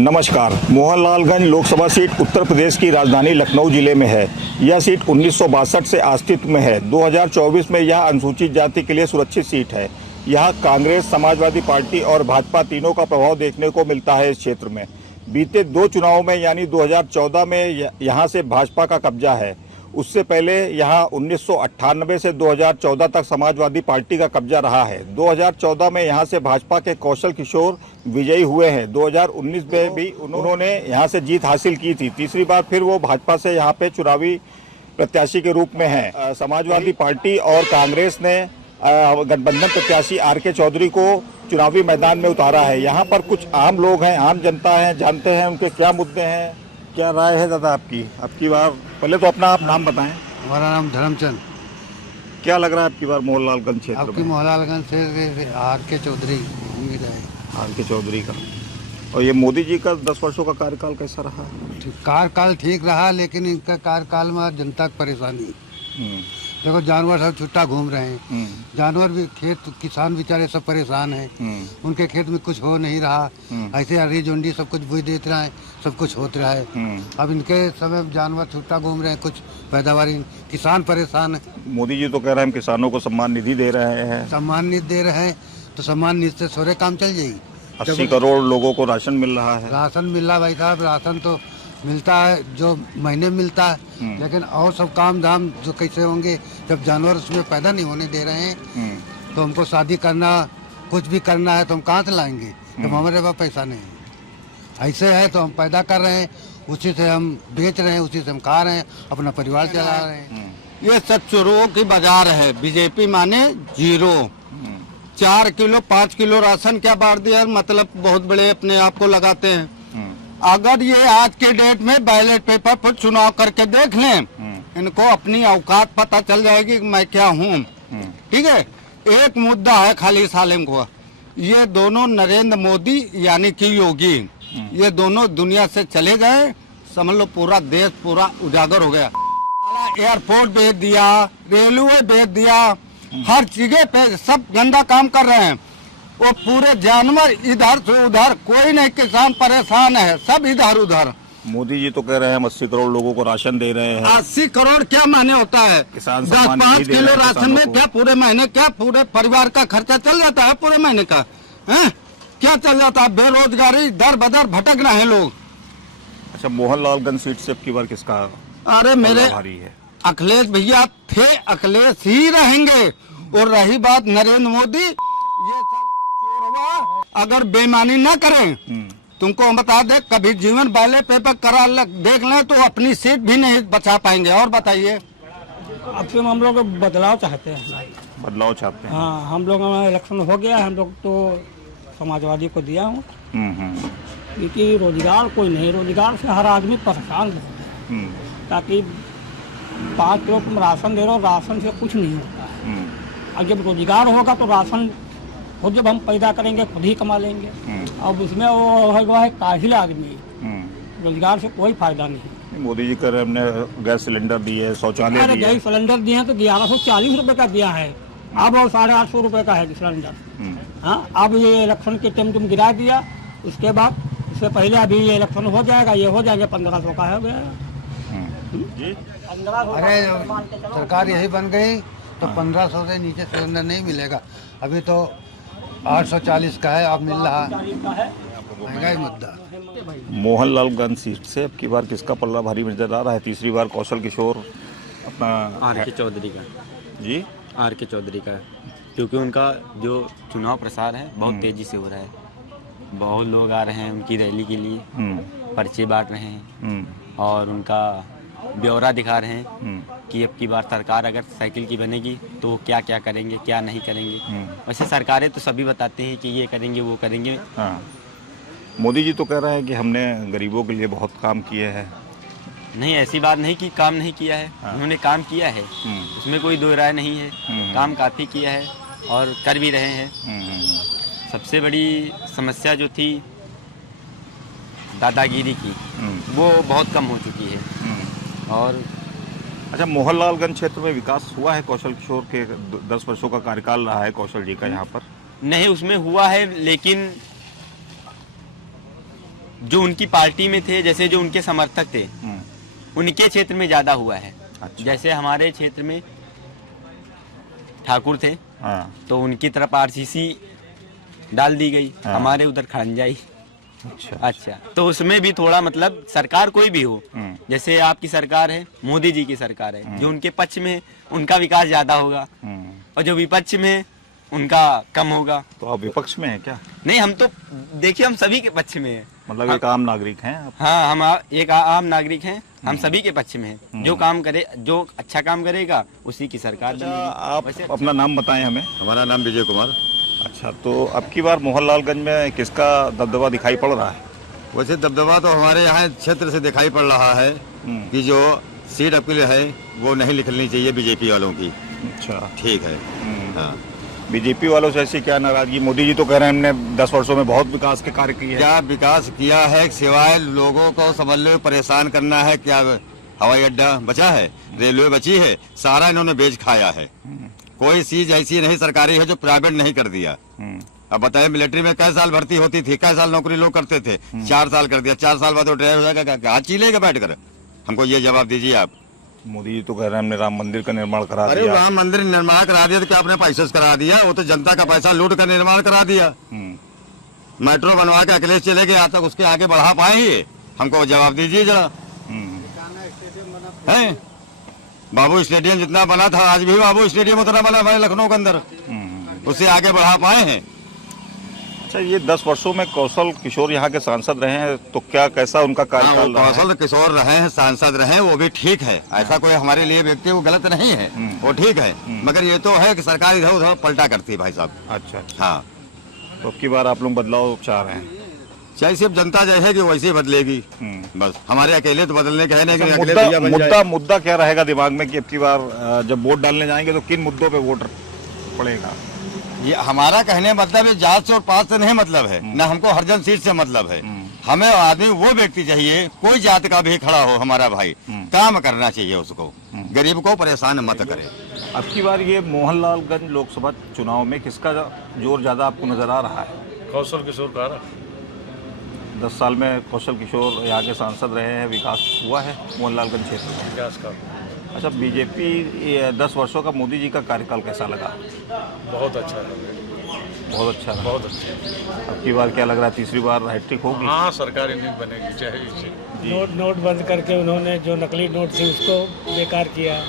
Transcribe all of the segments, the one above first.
नमस्कार। मोहनलालगंज लोकसभा सीट उत्तर प्रदेश की राजधानी लखनऊ जिले में है। यह सीट 1962 से अस्तित्व में है। 2024 में यह अनुसूचित जाति के लिए सुरक्षित सीट है। यह कांग्रेस, समाजवादी पार्टी और भाजपा तीनों का प्रभाव देखने को मिलता है। इस क्षेत्र में बीते 2 चुनावों में यानी 2014 में यहां से भाजपा का कब्जा है। उससे पहले यहां 1998 से 2014 तक समाजवादी पार्टी का कब्जा रहा है। 2014 में यहां से भाजपा के कौशल किशोर विजयी हुए हैं। 2019 में भी उन्होंने यहां से जीत हासिल की थी। तीसरी बार फिर वो भाजपा से यहां पे चुनावी प्रत्याशी के रूप में हैं। समाजवादी पार्टी और कांग्रेस ने गठबंधन प्रत्याशी आर.के. चौधरी को चुनावी मैदान में उतारा है। यहाँ पर कुछ आम लोग हैं, आम जनता है, जानते हैं उनके क्या मुद्दे हैं, क्या राय है दादा आपकी बार। पहले तो अपना आप नाम बताएं। हमारा नाम धर्मचंद। क्या लग रहा है आपकी बार मोहनलालगंज क्षेत्र आपकी में? मोहनलालगंज से आर.के. चौधरी उम्मीद है। आर.के. चौधरी का। और ये मोदी जी का 10 वर्षों का कार्यकाल कैसा रहा? कार्यकाल ठीक रहा, लेकिन इनका कार्यकाल में जनता की परेशानी। देखो, जानवर सब छुट्टा घूम रहे हैं। जानवर भी, खेत किसान बेचारे सब परेशान हैं। उनके खेत में कुछ हो नहीं रहा। ऐसे हरी झुंडी सब कुछ बुई देते रहे, सब कुछ होता रहा है। अब इनके समय जानवर छुट्टा घूम रहे हैं, कुछ पैदावारी, किसान परेशान है। मोदी जी तो कह रहे हैं हम किसानों को सम्मान निधि दे रहे हैं। सम्मान निधि दे रहे हैं तो सम्मान निधि से सारे काम चल जाएगी। 80 करोड़ लोगों को राशन मिल रहा है। राशन मिल रहा है भाई साहब, राशन तो मिलता है जो महीने मिलता है, लेकिन और सब काम धाम जो कैसे होंगे जब जानवर उसमें पैदा नहीं होने दे रहे हैं। तो हमको शादी करना, कुछ भी करना है तो हम कहाँ से लाएंगे जब हमारे पास पैसा नहीं है। ऐसे है तो हम पैदा कर रहे हैं, उसी से हम बेच रहे हैं, उसी से हम खा रहे हैं, अपना परिवार चला रहे हैं। ये सब चोरों की बाजार है। बीजेपी माने जीरो। 4 किलो 5 किलो राशन क्या बांट दिया, मतलब बहुत बड़े अपने आप को लगाते हैं। अगर ये आज के डेट में बैलेट पेपर पर चुनाव करके देख लें, इनको अपनी औकात पता चल जाएगी कि मैं क्या हूँ। ठीक है, एक मुद्दा है खाली सालेम को, ये दोनों नरेंद्र मोदी यानी कि योगी, ये दोनों दुनिया से चले गए, समझ लो पूरा देश पूरा उजागर हो गया। एयरपोर्ट बेच दिया, रेलवे बेच दिया, हर जगह पे सब गंदा काम कर रहे हैं। वो पूरे जानवर इधर से उधर, कोई नहीं किसान परेशान है, सब इधर उधर। मोदी जी तो कह रहे हैं हम 80 करोड़ लोगों को राशन दे रहे हैं। 80 करोड़ क्या माने होता है? किसान 10-5 किलो राशन में क्या पूरे महीने, क्या पूरे परिवार का खर्चा चल जाता है? पूरे महीने का क्या चल जाता है? बेरोजगारी दर बदर भटक रहे हैं लोग। अच्छा, मोहनलालगंज सीट से अब की बार किसका? अरे मेरे भारी है। अखिलेश भैया थे, अखिलेश ही रहेंगे। और रही बात नरेंद्र मोदी, ये चोरवा अगर बेईमानी ना करें, तुमको हम बता दे, कभी जीवन बैलेट पेपर करा देख लें तो अपनी सीट भी नहीं बचा पाएंगे। और बताइए। अब फिर हम लोग बदलाव चाहते हैं। बदलाव चाहते हैं? हाँ, हम लोग इलेक्शन हो गया, हम लोग तो समाजवादी को दिया हूँ, क्योंकि रोजगार कोई नहीं, रोजगार से हर आदमी परेशान है। ताकि 5 किलो तुम राशन दे रहे हो, राशन से कुछ नहीं होता है। और जब रोजगार होगा तो राशन खुद जब हम पैदा करेंगे खुद ही कमा लेंगे। अब उसमें वो है काहिल आदमी, रोजगार से कोई फायदा नहीं। मोदी जी कह रहे हैं हमने गैस सिलेंडर दिए, शौचालय दिए। गैस सिलेंडर दिए हैं तो 1140 रुपये का दिया है, अब और 850 रुपये का है सिलेंडर। हाँ, अब ये इलेक्शन के टाइम तुम गिरा दिया, उसके बाद इससे पहले अभी ये इलेक्शन हो जाएगा, ये हो जाएगा 1500 का हो गया। अरे सरकार यही बन गई तो 1500 से नीचे सिलेंडर नहीं मिलेगा। अभी तो 840 का है, अब मिल रहा है। महंगाई मुद्दा। मोहनलालगंज सीट से अब की बार किसका पल्ला भारी नजर आ रहा है? तीसरी बार कौशल किशोर अपना आर.के. चौधरी का। जी, आर.के. चौधरी का, क्योंकि उनका जो चुनाव प्रसार है बहुत तेजी से हो रहा है। बहुत लोग आ रहे हैं उनकी रैली के लिए, पर्चे बांट रहे हैं और उनका ब्यौरा दिखा रहे हैं कि अब की बार सरकार अगर साइकिल की बनेगी तो क्या क्या करेंगे, क्या नहीं करेंगे। वैसे सरकारें तो सभी बताते हैं कि ये करेंगे वो करेंगे। हाँ, मोदी जी तो कह रहे हैं कि हमने गरीबों के लिए बहुत काम किए हैं। नहीं, ऐसी बात नहीं कि काम नहीं किया है। उन्होंने काम किया है, उसमें कोई दो राय नहीं है। काम काफ़ी किया है और कर भी रहे हैं। सबसे बड़ी समस्या जो थी दादागिरी की, वो बहुत कम हो चुकी है। और अच्छा, मोहनलालगंज क्षेत्र में विकास हुआ है? कौशल किशोर के 10 वर्षों का कार्यकाल रहा है कौशल जी का यहाँ पर। नहीं, उसमें हुआ है, लेकिन जो उनकी पार्टी में थे, जैसे जो उनके समर्थक थे, उनके क्षेत्र में ज्यादा हुआ है। अच्छा। जैसे हमारे क्षेत्र में ठाकुर थे, हाँ। तो उनकी तरफ आरसीसी डाल दी गई, हाँ। हमारे उधर खड़ंजाई। अच्छा। अच्छा, तो उसमें भी थोड़ा मतलब सरकार कोई भी हो, जैसे आपकी सरकार है, मोदी जी की सरकार है, जो उनके पक्ष में है, उनका विकास ज्यादा होगा, और जो विपक्ष में है, उनका कम होगा। तो आप विपक्ष में हैं क्या? नहीं, हम तो देखिए हम सभी के पक्ष में है। मतलब एक आम नागरिक हैं आप? हाँ, हम एक आम नागरिक हैं, हम सभी के पक्ष में हैं। जो काम करे, जो अच्छा काम करेगा, उसी की सरकार अच्छा, बनेगी। आप वैसे अपना नाम बताएं हमें। हमारा नाम विजय कुमार। अच्छा, तो अब की बार मोहनलालगंज में किसका दबदबा दिखाई पड़ रहा है? वैसे दबदबा तो हमारे यहाँ क्षेत्र से दिखाई पड़ रहा है कि जो सीट अपील है वो नहीं निकलनी चाहिए बीजेपी वालों की। अच्छा। ठीक है। हाँ। बीजेपी वालों से ऐसी क्या नाराजगी? मोदी जी तो कह रहे हैं हमने 10 वर्षों में बहुत विकास के कार्य किए हैं। क्या विकास किया है सिवाय लोगों को समझ लो परेशान करना है? क्या हवाई अड्डा बचा है, रेलवे बची है, सारा इन्होंने बेच खाया है। कोई चीज ऐसी नहीं सरकारी है जो प्राइवेट नहीं कर दिया। अब बताए मिलिट्री में कई साल भर्ती होती थी, कई साल नौकरी लोग करते थे, 4 साल कर दिया। 4 साल बाद वो ड्राइवर हो जाएगा, हाथ चीलेगा बैठ कर? हमको ये जवाब दीजिए आप। मोदी जी तो कह रहे हैं हमने राम मंदिर का निर्माण करा अरे दिया। राम मंदिर निर्माण करा दिया तो क्या आपने पैसे से करा दिया? वो तो जनता का पैसा लूट कर निर्माण करा दिया। मेट्रो बनवा के अखिलेश चले गए, आज तक उसके आगे बढ़ा पाए ही? हमको जवाब दीजिए जरा। है बाबू स्टेडियम जितना बना था, आज भी बाबू स्टेडियम उतना बना हमारे लखनऊ के अंदर, उससे आगे बढ़ा पाए हैं? अच्छा, ये 10 वर्षों में कौशल किशोर यहाँ के सांसद रहे हैं, तो क्या कैसा उनका कार्यकाल रहा है? कौशल किशोर रहे हैं, सांसद रहे हैं, वो भी ठीक है। ऐसा कोई हमारे लिए व्यक्ति वो गलत नहीं है, वो ठीक है। मगर ये तो है कि सरकार इधर उधर पलटा करती है भाई साहब। अच्छा। हाँ, तो अब की बार आप लोग बदलाव चाह रहे हैं? चाहे सिर्फ जनता चाहेगी वैसे ही बदलेगी। बस हमारे अकेले तो बदलने के है नहीं कि अकेले भैया बन जाए। मुद्दा क्या रहेगा दिमाग में कि अब की बार जब वोट डालने जाएंगे तो किन मुद्दों पे वोट पड़ेगा? ये हमारा कहने मतलब है जात से और पात से नहीं मतलब है, न हमको हरजन सीट से मतलब है। हमें आदमी वो व्यक्ति चाहिए, कोई जात का भी खड़ा हो हमारा भाई, काम करना चाहिए उसको, गरीब को परेशान मत करे। अब की बार ये मोहनलालगंज लोकसभा चुनाव में किसका जोर ज्यादा आपको नजर आ रहा है? कौशल किशोर का। 10 साल में कौशल किशोर यहाँ के सांसद रहे हैं, विकास हुआ है मोहनलालगंज क्षेत्र में? विकास का अच्छा, बीजेपी 10 वर्षों का मोदी जी का कार्यकाल कैसा लगा? बहुत अच्छा लगा, बहुत अच्छा लगा। बहुत अच्छा। अब की बार क्या लग रहा है, तीसरी बार हैट्रिक होगी? हाँ, सरकार नहीं बनेगी चाहे इसे। नोट बंद करके उन्होंने जो नकली नोट थी उसको बेकार किया।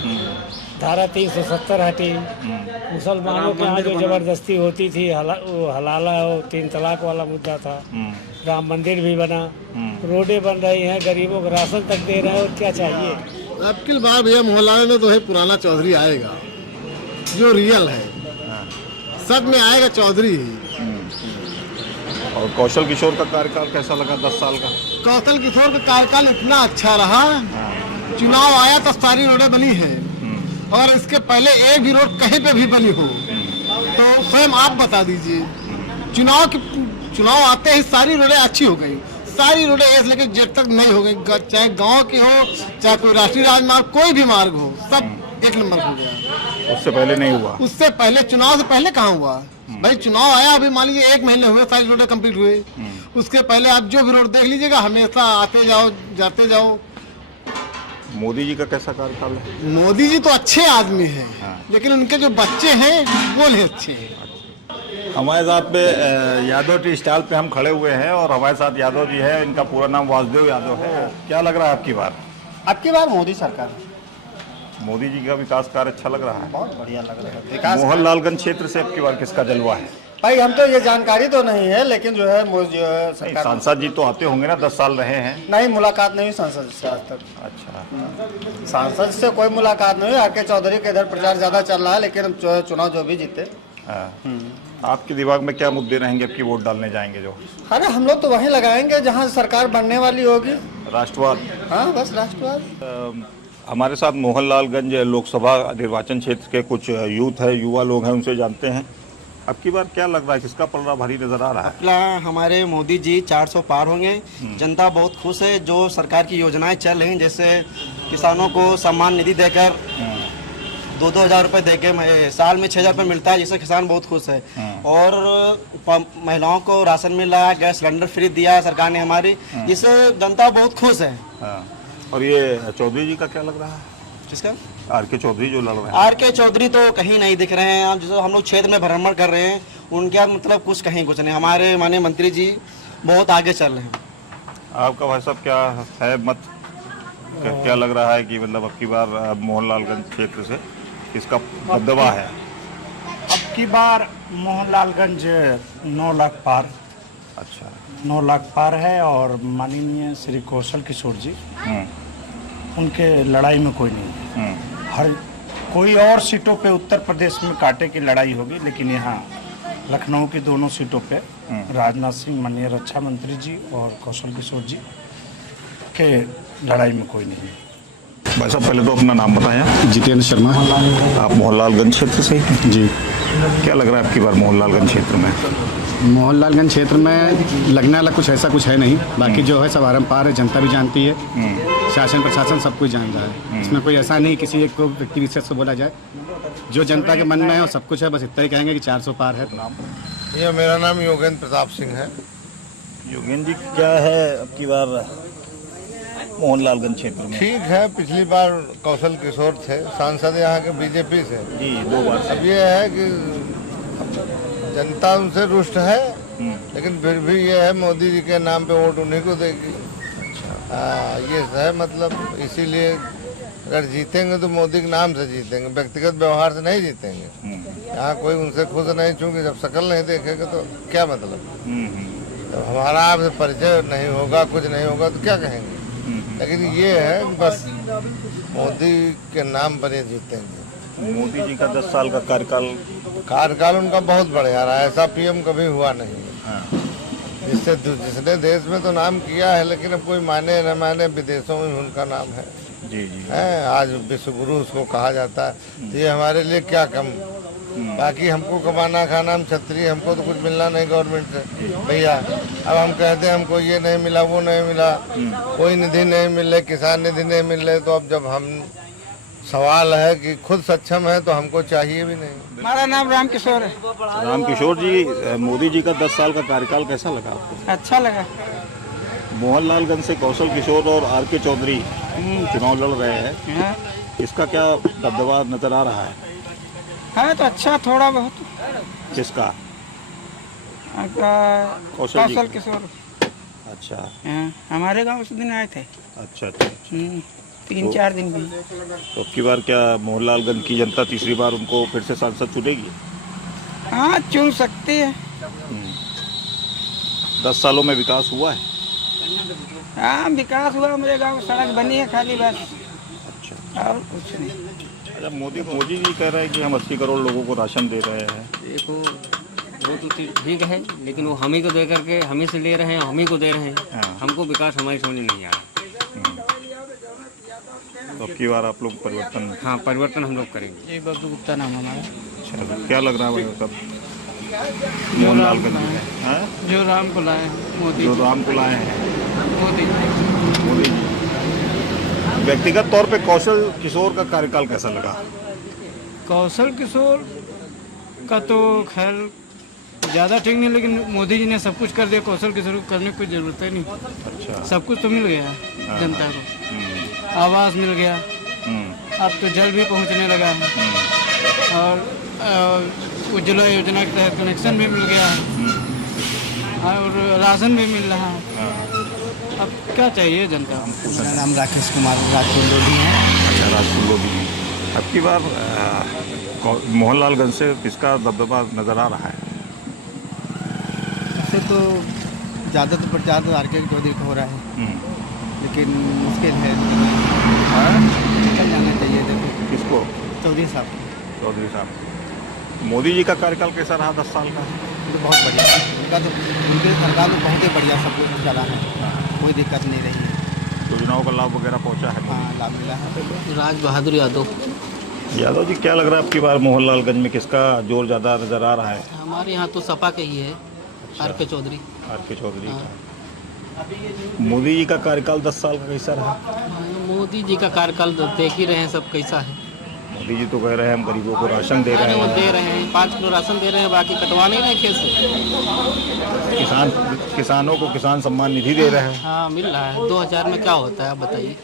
धारा 370 हटी। मुसलमानों के यहाँ जो जबरदस्ती होती थी वो हलाला और 3 तलाक वाला मुद्दा था। राम मंदिर भी बना, रोडें बन रही हैं, गरीबों को राशन तक दे रहे हैं, और क्या चाहिए? अब की बार भैया मोहल्ला में तो है पुराना चौधरी आएगा, जो रियल है, सब में आएगा चौधरी ही। और कौशल किशोर का कार्यकाल कैसा लगा 10 साल का? कौशल किशोर का कार्यकाल इतना अच्छा रहा, चुनाव आया तो सारी रोडें बनी है, और इसके पहले एक भी रोड कहीं पे भी बनी हो तो स्वयं आप बता दीजिए। चुनाव आते ही सारी रोडें अच्छी हो गई, सारी रोडें एस लेके जेड तक नहीं हो गई, चाहे गांव की हो चाहे कोई राष्ट्रीय राजमार्ग कोई भी मार्ग हो, सब 1 नंबर हो गया। उससे पहले नहीं हुआ? उससे पहले, चुनाव से पहले कहाँ हुआ भाई? चुनाव आया अभी मान लीजिए 1 महीने हुए, सारी रोडें कंप्लीट हुए। उसके पहले आप जो भी रोड देख लीजिएगा, हमेशा आते जाओ जाते जाओ। मोदी जी का कैसा कार्यकाल है? मोदी जी तो अच्छे आदमी हैं, लेकिन उनके जो बच्चे हैं वो नहीं अच्छे हैं। हमारे साथ पे यादव टी स्टॉल पे हम खड़े हुए हैं, और हमारे साथ यादव जी है, इनका पूरा नाम वासुदेव यादव है। क्या लग रहा है आपकी बार? आपकी बार मोदी सरकार, मोदी जी का विकास कार्य अच्छा लग रहा है? बहुत बढ़िया लग रहा है विकास। मोहनलालगंज क्षेत्र से आपकी बार किसका जलवा है? भाई हम तो ये जानकारी तो नहीं है, लेकिन जो है सरकार, सांसद जी तो आते होंगे ना, 10 साल रहे हैं। नहीं, मुलाकात नहीं हुई सांसद से आज तक। अच्छा, सांसद से कोई मुलाकात नहीं हुई। आके चौधरी के इधर प्रचार ज्यादा चल रहा है, लेकिन चुनाव जो भी जीते। आपके दिमाग में क्या मुद्दे रहेंगे अब की वोट डालने जाएंगे जो? अरे हम लोग तो वहीं लगाएंगे जहाँ सरकार बनने वाली होगी। राष्ट्रवाद? हाँ, बस राष्ट्रवाद। हमारे साथ मोहनलालगंज लोकसभा निर्वाचन क्षेत्र के कुछ यूथ है, युवा लोग हैं, उनसे जानते हैं। अब की बार क्या लग रहा है, किसका पलड़ा भारी नजर आ रहा है? हमारे मोदी जी 400 पार होंगे। जनता बहुत खुश है, जो सरकार की योजनाएं चल रही हैं, जैसे किसानों को सम्मान निधि देकर 2-2 हज़ार रुपये दे के साल में 6,000 रुपये मिलता है, जिससे किसान बहुत खुश है। और महिलाओं को राशन मिल रहा है, गैस सिलेंडर फ्री दिया है सरकार ने हमारी, जिससे जनता बहुत खुश है। और ये चौधरी जी का क्या लग रहा है? किसका? आर.के. चौधरी जो लड़ रहे हैं। आर.के. चौधरी तो कहीं नहीं दिख रहे हैं। जो हम लोग क्षेत्र में भ्रमण कर रहे हैं, उनके मतलब कुछ नहीं। हमारे माननीय मंत्री जी बहुत आगे चल रहे हैं। आपका भाई साहब क्या है मत, क्या लग रहा है कि मतलब अब की बार मोहनलालगंज क्षेत्र से किसका दबदबा है? अब की बार मोहनलालगंज 9 लाख पार। अच्छा, 9 लाख पार है। और माननीय श्री कौशल किशोर जी, उनके लड़ाई में कोई नहीं है। हर कोई और सीटों पे उत्तर प्रदेश में कांटे की लड़ाई होगी, लेकिन यहाँ लखनऊ की दोनों सीटों पे राजनाथ सिंह माननीय रक्षा मंत्री जी और कौशल किशोर जी के लड़ाई में कोई नहीं है। भाई साहब पहले तो अपना नाम बताएं। जितेंद्र शर्मा। आप मोहनलालगंज क्षेत्र से ही? जी। क्या लग रहा है आपकी बार मोहनलालगंज क्षेत्र में? मोहनलालगंज क्षेत्र में लगने वाला कुछ ऐसा कुछ है नहीं, बाकी जो है सब आरंपार है, जनता भी जानती है, शासन प्रशासन सब कुछ जान रहा है। इसमें कोई ऐसा नहीं किसी एक को व्यक्ति विशेष को बोला जाए, जो जनता के मन में है वो सब कुछ है। बस इतना ही कहेंगे कि 400 पार है। तो ये मेरा नाम योगेंद्र प्रताप सिंह है। योगेंद्र जी क्या है अब की बार मोहनलालगंज क्षेत्र में? ठीक है, पिछली बार कौशल किशोर थे सांसद यहाँ के बीजेपी से जी, 2 बार। अब ये है कि जनता उनसे रुष्ट है, लेकिन फिर भी ये है मोदी जी के नाम पे वोट उन्हीं को देगी। ये है मतलब, इसीलिए अगर जीतेंगे तो मोदी के नाम से जीतेंगे, व्यक्तिगत व्यवहार से नहीं जीतेंगे। यहाँ कोई उनसे खुश नहीं, चूंकि जब शक्ल नहीं देखेगा तो क्या मतलब। जब हमारा आपसे परिचय नहीं होगा, कुछ नहीं होगा तो क्या कहेंगे। लेकिन ये है कि बस मोदी के नाम पर ये जीतेंगे। मोदी जी का 10 साल का कार्यकाल उनका बहुत बढ़िया रहा, ऐसा पीएम कभी हुआ नहीं। जिसने देश में तो नाम किया है, लेकिन अब कोई माने न माने विदेशों में उनका नाम है। जी जी है, आज विश्व गुरु उसको कहा जाता है। तो ये हमारे लिए क्या कम, बाकी हमको कमाना खाना, हम क्षत्रिय, हमको तो कुछ मिलना नहीं गवर्नमेंट से भैया। अब हम कहते हैं हमको ये नहीं मिला, वो नहीं मिला, कोई निधि नहीं मिल रही, किसान निधि नहीं मिल रही, तो अब जब हम सवाल है कि खुद सक्षम है तो हमको चाहिए भी नहीं। हमारा नाम रामकिशोर है। रामकिशोर जी, मोदी जी का 10 साल का कार्यकाल कैसा लगा आपको? अच्छा लगा। मोहनलालगंज से कौशल किशोर और आर.के. चौधरी चुनाव लड़ रहे हैं, इसका क्या दबदबा नजर आ रहा है? हाँ तो अच्छा थोड़ा बहुत। किसका? कौशल किशोर। अच्छा, हमारे गांव उस दिन आए थे। अच्छा अच्छा। 3-4 दिन भी। तो अब की बार क्या मोहनलालगंज की जनता तीसरी बार उनको फिर से सांसद चुनेगी? हाँ, चुन सकती है। 10 सालों में विकास हुआ है? हाँ, विकास हुआ, मेरे गांव में सड़क बनी है खाली बस। अच्छा, और कुछ नहीं। अच्छा, मोदी जी कह रहे हैं कि हम 80 करोड़ लोगों को राशन दे रहे हैं। देखो वो तो ठीक है, लेकिन वो हम ही को दे करके हम ही से ले रहे हैं, हम ही को दे रहे हैं। हमको विकास हमारी समझ नहीं आ रहा। तो अब की बार आप लोग परिवर्तन? हाँ, परिवर्तन हम लोग करेंगे। ये बब्बू गुप्ता नाम हमारा। अच्छा, तो क्या लग रहा है भाई सब मोहनलालगंज में? जो राम को लाए मोदी। जो राम को लाए हैं मोदी। मोदी जी। व्यक्तिगत तौर पे कौशल किशोर का कार्यकाल कैसा लगा? कौशल किशोर का तो खैर ज़्यादा ठीक नहीं, लेकिन मोदी जी ने सब कुछ कर दिया। कौशल किशोर को करने की कोई ज़रूरत ही नहीं। अच्छा, सब कुछ तो मिल गया जनता को। आवास मिल गया, अब तो जल भी पहुंचने लगा है, और उज्ज्वला योजना के तहत कनेक्शन भी मिल गया है, और राशन भी मिल रहा है। अब क्या चाहिए जनता को? मेरा नाम राकेश कुमार राजपुर लोधी है। अच्छा, राजपुर लोधी। अब की बार मोहनलालगंज से किसका दबदबा नजर आ रहा है? इससे तो ज़्यादा तो प्रचार तो आर.के. चौधरी का हो रहा है, लेकिन मुश्किल है। निकल जाना चाहिए। देखो किसको? चौधरी साहब। चौधरी साहब। मोदी जी का कार्यकाल कैसा रहा 10 साल का? तो बहुत बढ़िया, उनका तो उनके सरकार तो बहुत ही बढ़िया सब कुछ चला है, कोई दिक्कत नहीं रही है। योजनाओं का लाभ वगैरह पहुंचा है? हाँ, लाभ मिला है। राज बहादुर यादव। यादव जी, क्या लग रहा है आपकी बार मोहनलालगंज में किसका जोर ज़्यादा नजर आ रहा है? हमारे यहाँ तो सपा के ही है। आर.के. चौधरी। आर.के. चौधरी का। मोदी जी का कार्यकाल 10 साल का कैसा रहा? मोदी जी का कार्यकाल देख ही रहे हैं सब कैसा है। मोदी जी तो कह रहे हैं हम गरीबों को राशन दे रहे वो हैं। दे रहे हैं 5 किलो राशन दे रहे हैं, बाकी कटवा नहीं रहे खेत से। किसानों को किसान सम्मान निधि दे रहे हैं। हाँ मिल रहा है। 2000 में क्या होता है आप बताइए।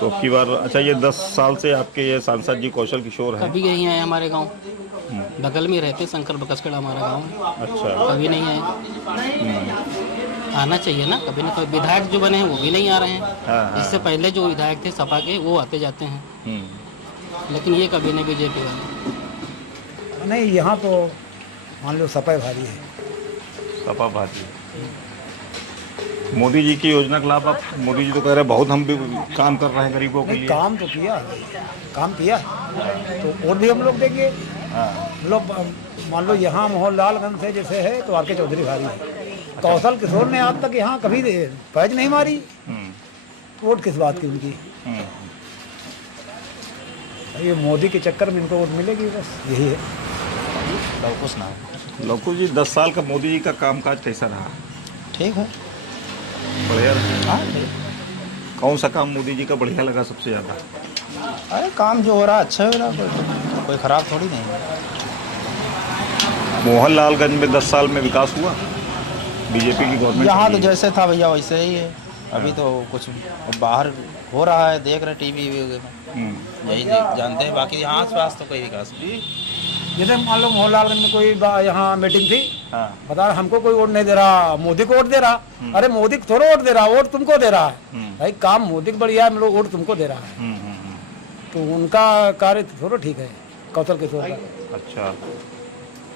तो अब की बार अच्छा, ये 10 साल से आपके ये सांसद जी कौशल किशोर हैं। कभी नहीं आए हमारे गांव, बगल में रहते शंकर बकसकड़ा हमारा गांव है। अच्छा। कभी नहीं आए। आना चाहिए ना, कभी ना कभी। विधायक जो बने हैं वो भी नहीं आ रहे हैं। हाँ। इससे पहले जो विधायक थे सपा के वो आते जाते हैं, लेकिन ये कभी नहीं बीजेपी वाले। नहीं, यहाँ तो मान लो सपा भारी है। सपा भाजी। मोदी जी की योजना का लाभ आप, मोदी जी तो कह रहे हैं बहुत हम भी काम कर रहे हैं गरीबों के लिए। काम तो किया, काम किया तो और भी हम लोग देंगे। हम लोग मान लो यहाँ मोहनलालगंज से जैसे है तो आर के चौधरी भारी है। कौशल किशोर ने आज तक यहाँ कभी फैज नहीं मारी। वोट किस बात की उनकी? ये मोदी के चक्कर में इनको वोट मिलेगी, बस यही है। लवकुश जी, 10 साल का मोदी जी का कामकाज कैसा रहा? ठीक है। बढ़िया रहा। कौन सा काम मोदी जी का बढ़िया लगा सबसे ज़्यादा? अरे काम जो हो रहा अच्छा हो रहा, कोई खराब थोड़ी नहीं। मोहनलालगंज में 10 साल में विकास हुआ बीजेपी की गवर्नमेंट? यहाँ तो जैसे था भैया वैसे ही है। अभी तो कुछ बाहर हो रहा है, देख रहे टीवी यही जानते हैं, बाकी यहाँ आस पास तो कोई विकास नहीं। जैसे मान लो मोहनलालगंज में कोई यहाँ मीटिंग थी, बता रहा हमको कोई वोट नहीं दे रहा, मोदी को वोट दे रहा। अरे मोदी को थोड़ा वोट दे रहा, वोट तुमको दे रहा है भाई। काम मोदी को बढ़िया है, वोट तुमको दे रहा है। तो उनका कार्य थोड़ा ठीक है कौशल किशोर का। अच्छा,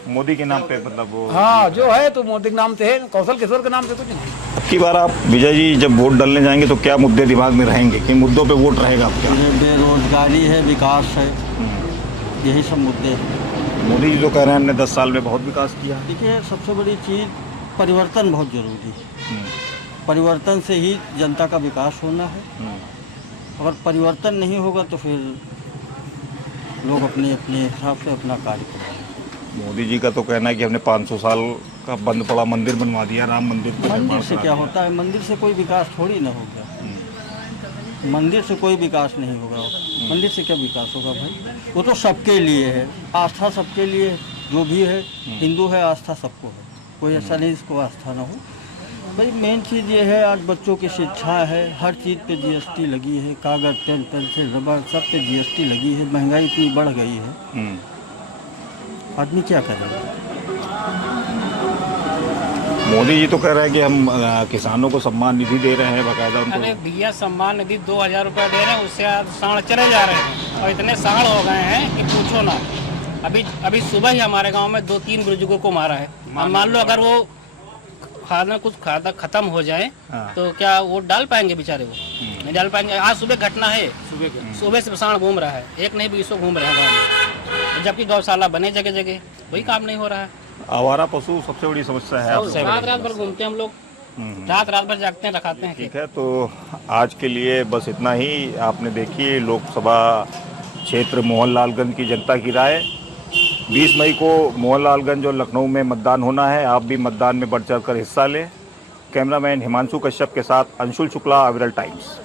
मोदी के नाम पे मतलब वो? हाँ, जो है तो मोदी के नाम से है, कौशल किशोर के नाम से कुछ नहीं। अब की बार आप विजय जी जब वोट डालने जाएंगे तो क्या मुद्दे दिमाग में रहेंगे? किन मुद्दों पे वोट रहेगा आपका? बेरोजगारी है, विकास है, यही सब मुद्दे हैं। मोदी जी तो कह रहे हैं हमने 10 साल में बहुत विकास किया। देखिए, सबसे बड़ी चीज़ परिवर्तन बहुत जरूरी है। परिवर्तन से ही जनता का विकास होना है। अगर परिवर्तन नहीं होगा तो फिर लोग अपने अपने हिसाब से अपना कार्य करेंगे। मोदी जी का तो कहना है कि हमने 500 साल का बंद पड़ा मंदिर बनवा दिया, राम मंदिर का मंदिर निर्माण से करा क्या दिया। होता है? मंदिर से कोई विकास थोड़ी ना होगा। मंदिर से कोई विकास नहीं होगा। मंदिर से क्या विकास होगा भाई? वो तो सबके लिए है, आस्था सबके लिए है। जो भी है हिंदू है, आस्था सबको है। कोई ऐसा नहीं इसको आस्था ना हो। भाई मेन चीज़ ये है, आज बच्चों की शिक्षा है, हर चीज़ पे जीएसटी लगी है। कागज़, पेन, पेंसिल, रबड़ सब पे जीएसटी लगी है। महंगाई इतनी बढ़ गई है, आदमी क्या करेगा? मोदी जी तो कह रहे हैं कि हम किसानों को सम्मान निधि दे रहे हैं बाकायदा उनको। अरे भैया, सम्मान निधि 2000 रुपये दे रहे हैं, उससे साढ़ चले जा रहे हैं और इतने साढ़ हो गए हैं कि पूछो ना। अभी सुबह ही हमारे गांव में 2-3 बुजुर्गों को मारा है। अब मान लो अगर वो खाना कुछ खाता खत्म हो जाए तो क्या वो डाल पाएंगे बेचारे? वो नहीं डाल पाएंगे। आज सुबह घटना है, सुबह से साढ़ घूम रहा है, एक नहीं 20 घूम रहे हैं गाँव में, जबकि गौशाला बने जगह जगह, कोई काम नहीं हो रहा है। आवारा पशु सबसे बड़ी समस्या है। रात भर घूमते हैं हम लोग, रात भर जागते हैं, रखाते हैं। ठीक है, तो आज के लिए बस इतना ही। आपने देखी लोकसभा क्षेत्र मोहनलालगंज की जनता की राय। 20 मई को मोहनलालगंज और लखनऊ में मतदान होना है। आप भी मतदान में बढ़ चढ़ कर हिस्सा लें। कैमरामैन हिमांशु कश्यप के साथ अंशुल शुक्ला, विरल टाइम्स।